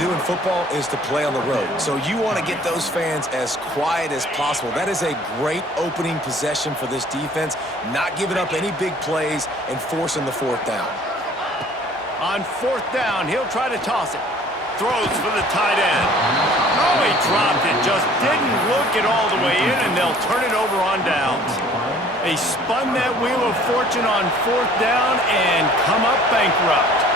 do in football is to play on the road. So you want to get those fans as quiet as possible. That is a great opening possession for this defense, not giving up any big plays and forcing the fourth down. On fourth down, he'll try to toss it. Throws for the tight end. Oh, he dropped it. Just didn't look it all the way in, and they'll turn it over on downs. They spun that wheel of fortune on fourth down and come up bankrupt.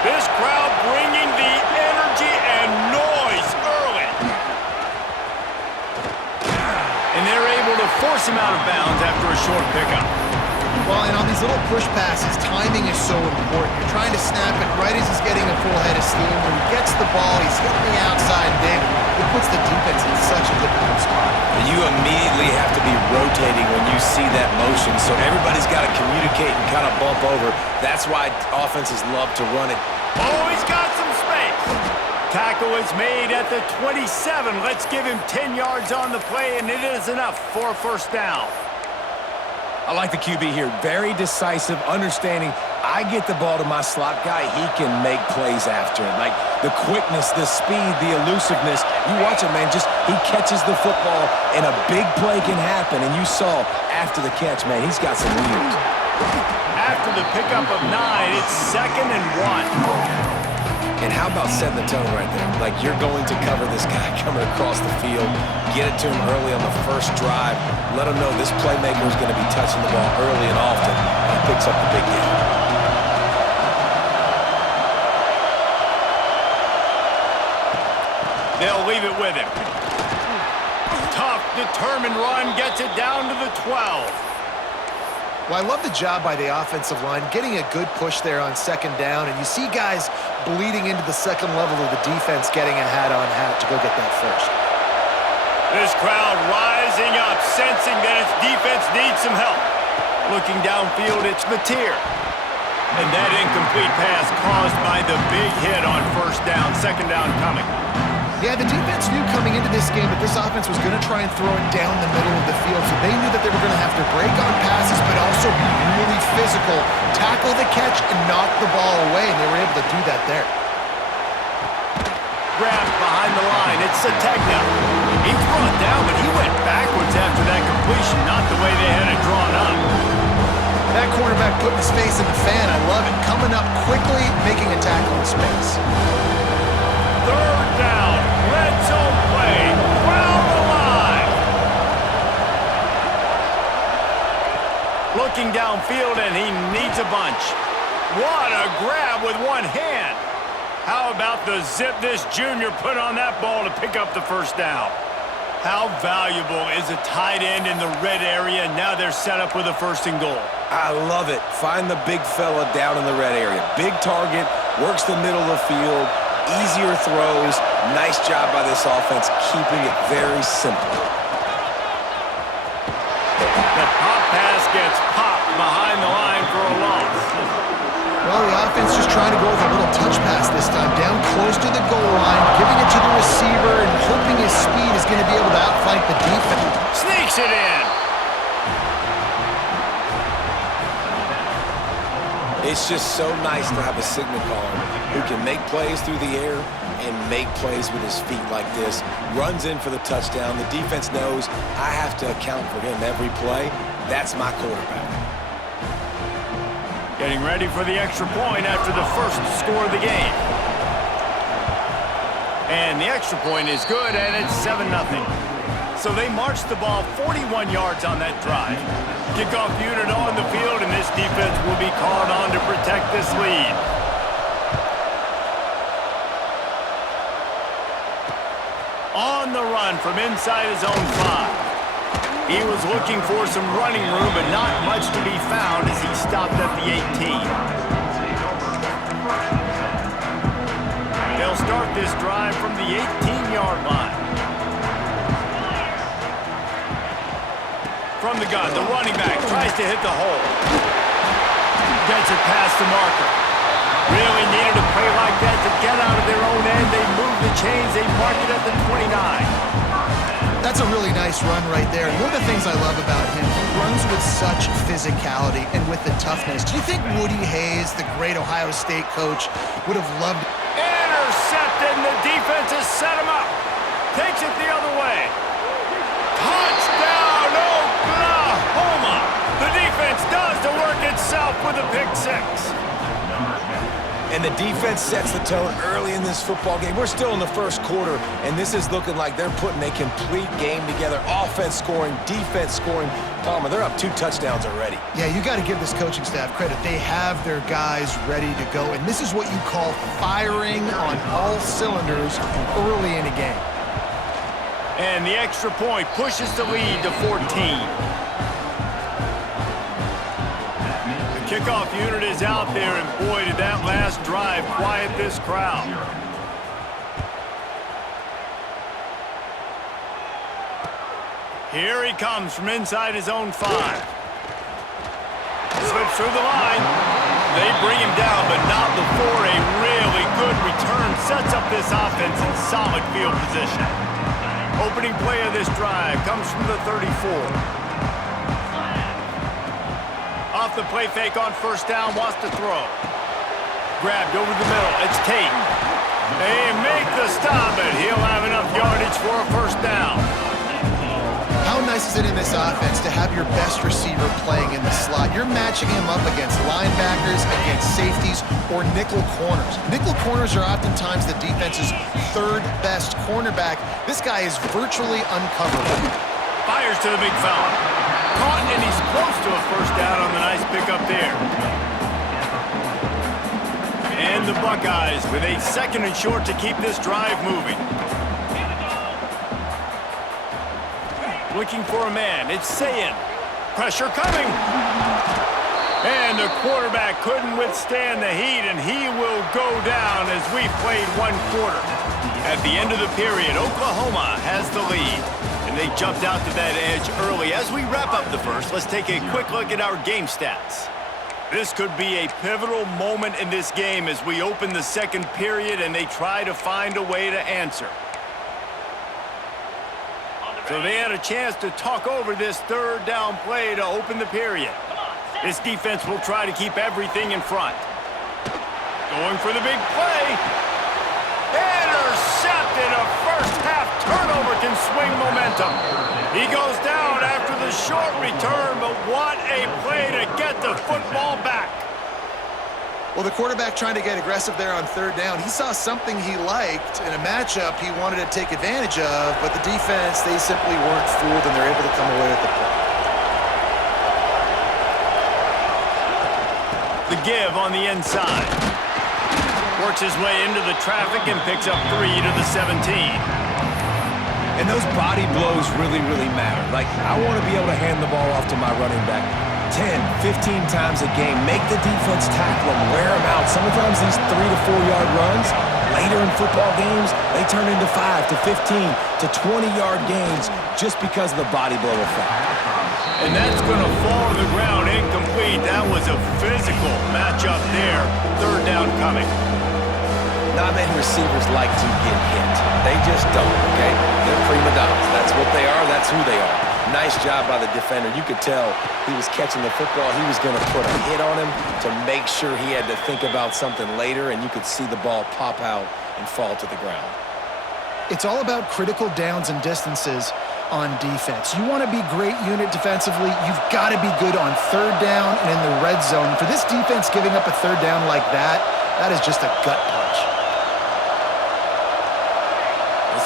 This crowd bringing the energy and noise early. And they're able to force him out of bounds after a short pickup. Well, and on these little push passes, timing is so important. You're trying to snap it right as he's getting a full head of steam. When he gets the ball, he's hitting the outside big. It puts the defense in such a difficult spot. You immediately have to be rotating when you see that motion, so everybody's got to communicate and kind of bump over. That's why offenses love to run it. Oh, he's got some space. Tackle is made at the 27. Let's give him 10 yards on the play, and it is enough for a first down. I like the QB here. Very decisive, understanding I get the ball to my slot guy, he can make plays after it. Like the quickness, the speed, the elusiveness. You watch it, man, just he catches the football and a big play can happen. And you saw after the catch, man, he's got some wheels. After the pickup of 9, it's 2nd and 1. And how about setting the tone right there? Like you're going to cover this guy coming across the field, get it to him early on the first drive, let him know this playmaker is going to be touching the ball early and often, and he picks up the big game. They'll leave it with him. Tough, determined run, gets it down to the 12. Well, I love the job by the offensive line, getting a good push there on 2nd down, and you see guys bleeding into the second level of the defense getting a hat-on-hat to go get that first. This crowd rising up, sensing that its defense needs some help. Looking downfield, it's Mateer. And that incomplete pass caused by the big hit on first down, 2nd down coming. Yeah, the defense knew coming into this game that this offense was going to try and throw it down the middle of the field, so they knew that they were going to have to break on passes, but also be really physical, tackle the catch, and knock the ball away, and they were able to do that there. Grabbed behind the line, it's Sategna. He's brought down, but he went backwards after that completion, not the way they had it drawn up. That cornerback putting his face in the fan, I love it. Coming up quickly, making a tackle in space. 3rd down, red zone play, crowd alive. Looking downfield, and he needs a bunch. What a grab with one hand. How about the zip this junior put on that ball to pick up the first down? How valuable is a tight end in the red area? Now they're set up with a 1st and goal. I love it. Find the big fella down in the red area. Big target, works the middle of the field, easier throws. Nice job by this offense, keeping it very simple. The pop pass gets popped behind the line for a loss. Well, the offense just trying to go with a little touch pass this time, down close to the goal line, giving it to the receiver and hoping his speed is going to be able to outflank the defense. Sneaks it in. It's just so nice to have a signal caller who can make plays through the air and make plays with his feet like this. Runs in for the touchdown. The defense knows I have to account for him every play. That's my quarterback. Getting ready for the extra point after the first score of the game. And the extra point is good, and it's 7-0. So they marched the ball 41 yards on that drive. Kickoff unit on the field, and this defense will be called on to protect this lead. On the run from inside his own 5. He was looking for some running room, but not much to be found as he stopped at the 18. They'll start this drive from the 18-yard line. From the gun, the running back tries to hit the hole. Gets it past the marker. Really needed a play like that to get out of their own end. They move the chains. They mark it at the 29. That's a really nice run right there. And one of the things I love about him, he runs with such physicality and with the toughness. Do you think Woody Hayes, the great Ohio State coach, would have loved... Intercepted! And the defense sets the tone early in this football game. We're still in the first quarter, and this is looking like they're putting a complete game together. Offense scoring, defense scoring. Palmer, they're up 2 touchdowns already. Yeah, you got to give this coaching staff credit. They have their guys ready to go, and this is what you call firing on all cylinders early in a game. And the extra point pushes the lead to 14. Kickoff unit is out there, and boy, did that last drive quiet this crowd. Here he comes from inside his own 5. Slips through the line. They bring him down, but not before a really good return sets up this offense in solid field position. Opening play of this drive comes from the 34. Off the play fake on first down, wants to throw. Grabbed over the middle, it's Tate. They make the stop, and he'll have enough yardage for a first down. How nice is it in this offense to have your best receiver playing in the slot? You're matching him up against linebackers, against safeties, or nickel corners. Nickel corners are oftentimes the defense's 3rd best cornerback. This guy is virtually uncoverable. Fires to the big fella. Caught, and he's close to a first down on the nice pickup there. And the Buckeyes with a 2nd and short to keep this drive moving. Looking for a man. It's Sayin. Pressure coming. And the quarterback couldn't withstand the heat, and he will go down as we played 1 quarter. At the end of the period, Oklahoma has the lead. And they jumped out to that edge early. As we wrap up the first, let's take a quick look at our game stats. This could be a pivotal moment in this game as we open the 2nd period and they try to find a way to answer. So they had a chance to talk over this 3rd down play to open the period. This defense will try to keep everything in front. Going for the big play. Intercepted. A first half turnover can swing momentum. He goes down after the short return, but what a play to get the football back. Well, the quarterback trying to get aggressive there on 3rd down. He saw something he liked in a matchup he wanted to take advantage of, but the defense, they simply weren't fooled, and they're able to come away with the play. The give on the inside. Works his way into the traffic and picks up 3 to the 17. And those body blows really, really matter. Like, I want to be able to hand the ball off to my running back 10, 15 times a game. Make the defense tackle them, wear them out. Sometimes these 3 to 4 yard runs, later in football games, they turn into 5 to 15 to 20-yard gains just because of the body blow effect. And that's going to fall to the ground incomplete. That was a physical matchup there. 3rd down coming. Not many receivers like to get hit. They just don't, okay? They're prima donnas. That's what they are. That's who they are. Nice job by the defender. You could tell he was catching the football. He was going to put a hit on him to make sure he had to think about something later, and you could see the ball pop out and fall to the ground. It's all about critical downs and distances on defense. You want to be great unit defensively, you've got to be good on 3rd down and in the red zone. For this defense giving up a 3rd down like that, that is just a gut punch.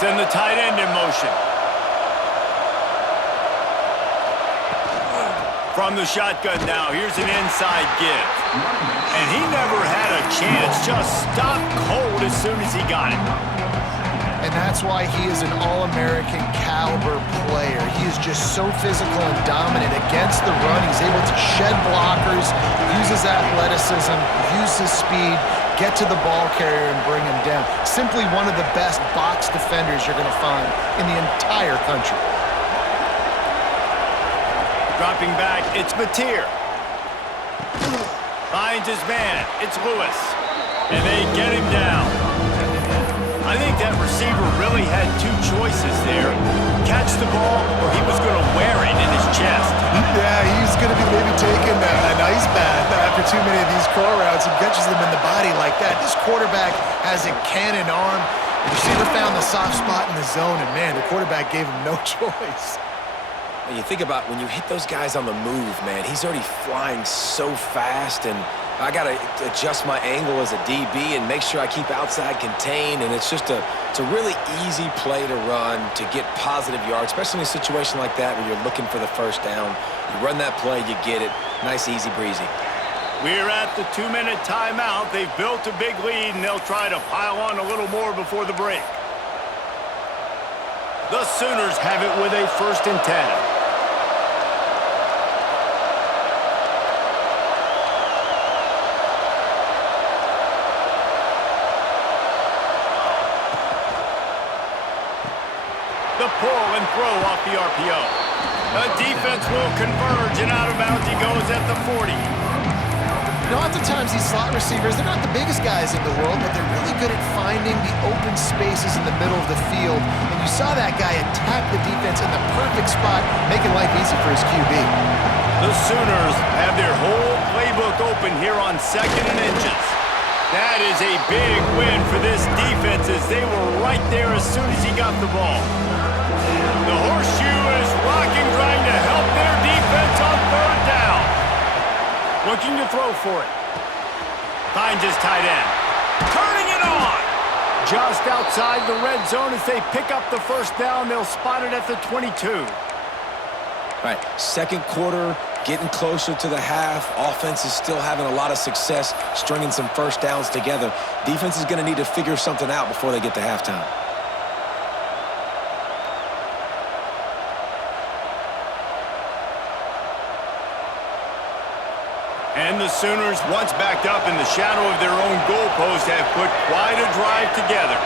Send the tight end in motion. From the shotgun now, here's an inside give. And he never had a chance, just stopped cold as soon as he got it. And that's why he is an All-American caliber player. He is just so physical and dominant against the run. He's able to shed blockers, use his athleticism, use his speed, get to the ball carrier and bring him down. Simply one of the best box defenders you're going to find in the entire country. Dropping back, it's Mateer. Finds his man, it's Lewis. And they get him down. I think that receiver really had 2 choices there. Catch the ball, or he was going to wear it in his chest. Yeah, he's going to be maybe taking an ice bath after too many of these curl routes. He catches them in the body like that. This quarterback has a cannon arm. The receiver found the soft spot in the zone, and man, the quarterback gave him no choice. When you think about when you hit those guys on the move, man, he's already flying so fast, and I got to adjust my angle as a DB and make sure I keep outside contained, and it's a really easy play to run to get positive yards, especially in a situation like that where you're looking for the first down. You run that play, you get it. Nice, easy breezy. We're at the 2-minute timeout. They've built a big lead, and they'll try to pile on a little more before the break. The Sooners have it with a 1st and 10. The pull and throw off the RPO. The defense will converge, and out of bounds he goes at the 40. You know, oftentimes these slot receivers, they're not the biggest guys in the world, but they're really good at finding the open spaces in the middle of the field. And you saw that guy attack the defense in the perfect spot, making life easy for his QB. The Sooners have their whole playbook open here on 2nd and inches. That is a big win for this defense, as they were right there as soon as he got the ball. The horseshoe is rocking, trying to help their defense on 3rd down. Looking to throw for it. Finds his tight end. Turning it on. Just outside the red zone as they pick up the 1st down. They'll spot it at the 22. All right, 2nd quarter, getting closer to the half. Offense is still having a lot of success stringing some 1st downs together. Defense is going to need to figure something out before they get to halftime. And the Sooners, once backed up in the shadow of their own goalpost, have put quite a drive together.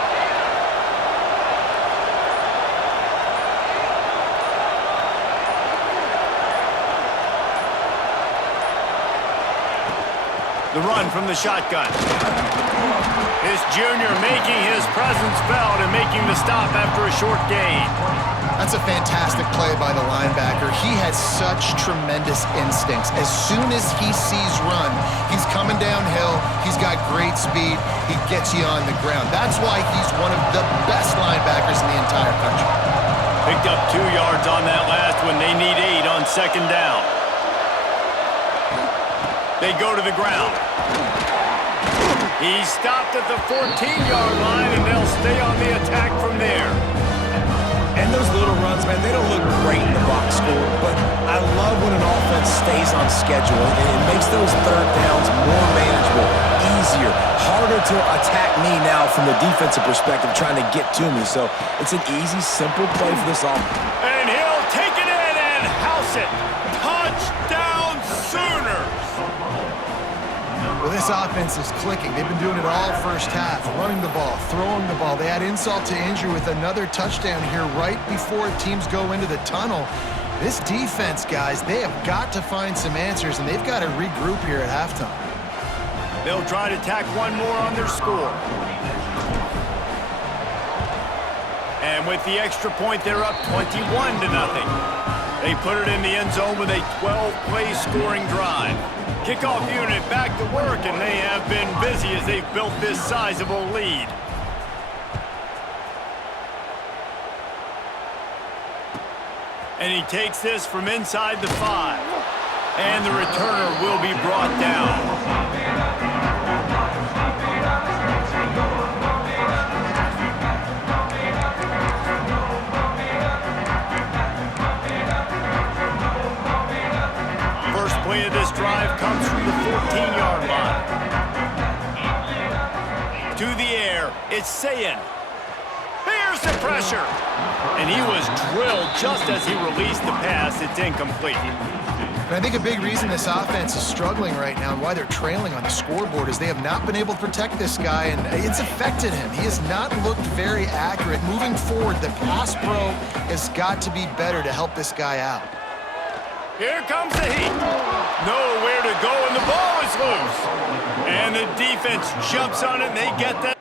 The run from the shotgun. This junior making his presence felt and making the stop after a short gain. That's a fantastic play by the linebacker. He has such tremendous instincts. As soon as he sees run, he's coming downhill. He's got great speed. He gets you on the ground. That's why he's one of the best linebackers in the entire country. Picked up 2 yards on that last one. They need 8 on 2nd down. They go to the ground. He stopped at the 14-yard line, and they'll stay on the attack from there. And those little runs, man, they don't look great in the box score, but I love when an offense stays on schedule, and it makes those 3rd downs more manageable, easier, harder to attack me now from the defensive perspective trying to get to me. So it's an easy, simple play for this offense. And he'll take it in and house it. Touchdown, Sooners! Well, this offense is clicking. They've been doing it all 1st half, running the ball, throwing the ball. They add insult to injury with another touchdown here right before teams go into the tunnel. This defense, guys, they have got to find some answers, and they've got to regroup here at halftime. They'll try to tack one more on their score. And with the extra point, they're up 21-0. They put it in the end zone with a 12-play scoring drive. Kickoff unit back to work, and they have been busy as they've built this sizable lead. And he takes this from inside the 5. And the returner will be brought down. Play of this drive comes from the 14-yard line. To the air, it's Sayin. Here's the pressure. And he was drilled just as he released the pass. It's incomplete. And I think a big reason this offense is struggling right now and why they're trailing on the scoreboard is they have not been able to protect this guy, and it's affected him. He has not looked very accurate. Moving forward, the pass pro has got to be better to help this guy out. Here comes the heat. Nowhere to go, and the ball is loose. And the defense jumps on it, and they get that.